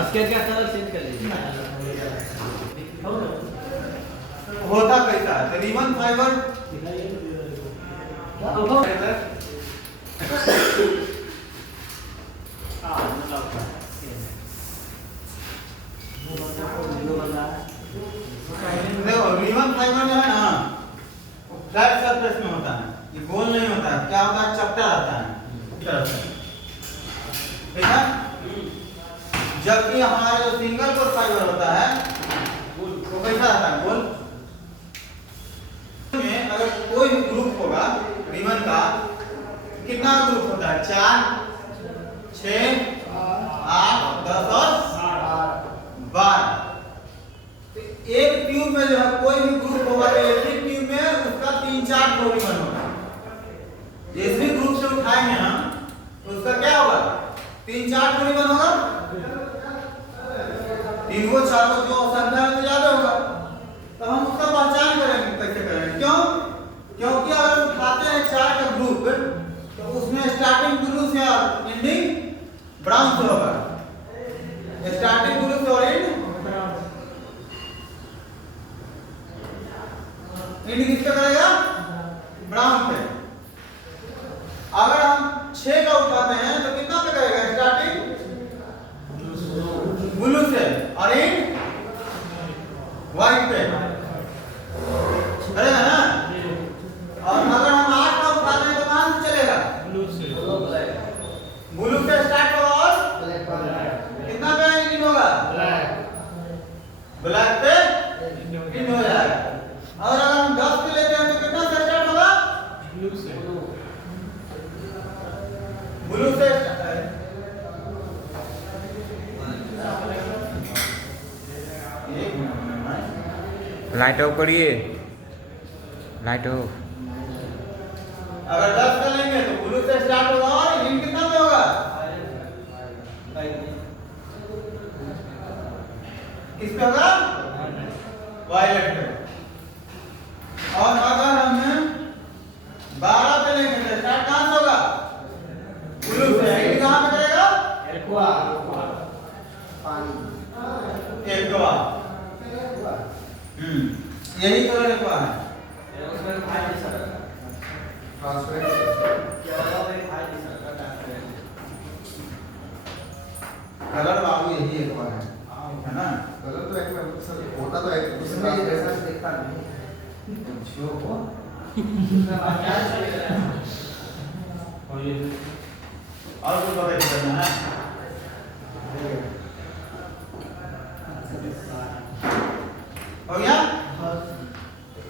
Oscar का colour change कर लीजिए। होता कैसा है रिबन फाइबर देखो रिबन फाइबर जो है ना फ्लैट सरफेस में होता है, ये गोल नहीं होता है। क्या होता है, चपटा रहता है इस तरह से, ठीक है। जबकि हमारा जो सिंगल कोर फाइबर होता है वो कैसा रहता है, गोल। में अगर कोई भी ग्रुप होगा रिबन का, कितना ग्रुप होता है, 4 6 8 10 और 12। एक ट्यूब में जो है कोई भी ग्रुप होगा इलेक्ट्रिक ट्यूब में उसका 3-4 रिबन होगा। जिस भी ग्रुप से उठाएंगे हम तो उसका क्या होगा, 3-4 रिबन होगा। 3 को 4 को जो संख्या में तो ज्यादा होगा, तो हम उसका पहचान करेंगे। कैसे करेंगे, क्यों, क्योंकि अगर उठाते हैं 4 का ग्रुप तो उसमें स्टार्टिंग ब्लू से और एंडिंग ब्राउन से होगा। स्टार्टिंग ब्लू से और एंड किसका करेगा, ब्राउन पे। अगर हम 6 का उठाते हैं तो कितना पे करेगा, स्टार्टिंग ब्लू से और एंड व्हाइट पे करेगा ना। और अगर हम 8 का उठाते हैं तो कहां से चलेगा, ब्लू से स्टार्ट होगा और कितना पे एंड होगा, ब्लैक पे एंड हो जाएगा। और अगर हम 10 पे लेते हैं तो कितना से स्टार्ट होगा, ब्लू से लाइट ऑफ करिए, लाइट ऑफ। अगर 10 का लेंगे तो ब्लू से स्टार्ट होगा और एंड कितना पे होगा, किस पे होगा, वायलेट पे। और अगर हम 12 पे लेंगे तो स्टार्ट कहां से होगा, ब्लू से, एंड कहां पे करेगा, एक्वा यही कलर एक्वा है। कलर बाबू यही एक्वा है ना। कलर तो एक में होता तो एक उसमें जैसा दिखता नहीं जो हो और कुछ पता करना है, हो गया।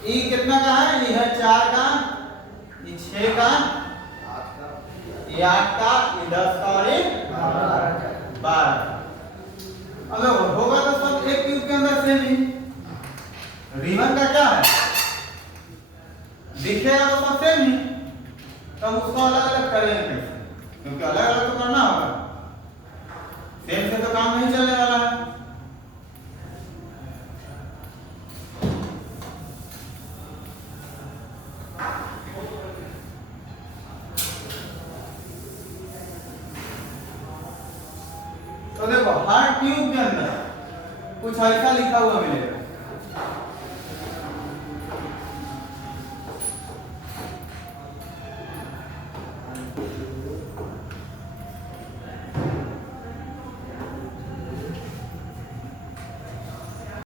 ई कितना का है, ये है 4 का, ये 6 का, ये 8 का, ये 10 का और ये 12। अगर होगा तो सब एक ट्यूब के अंदर सेम ही। रिबन का क्या है, दिखेगा तो सब सेम ही, तब उसको अलग अलग करेंगे कैसे, क्योंकि अलग अलग तो करना होगा, सेम से तो काम नहीं चलने वाला है। तो देखो हर ट्यूब के अंदर कुछ ऐसा लिखा हुआ मिलेगा,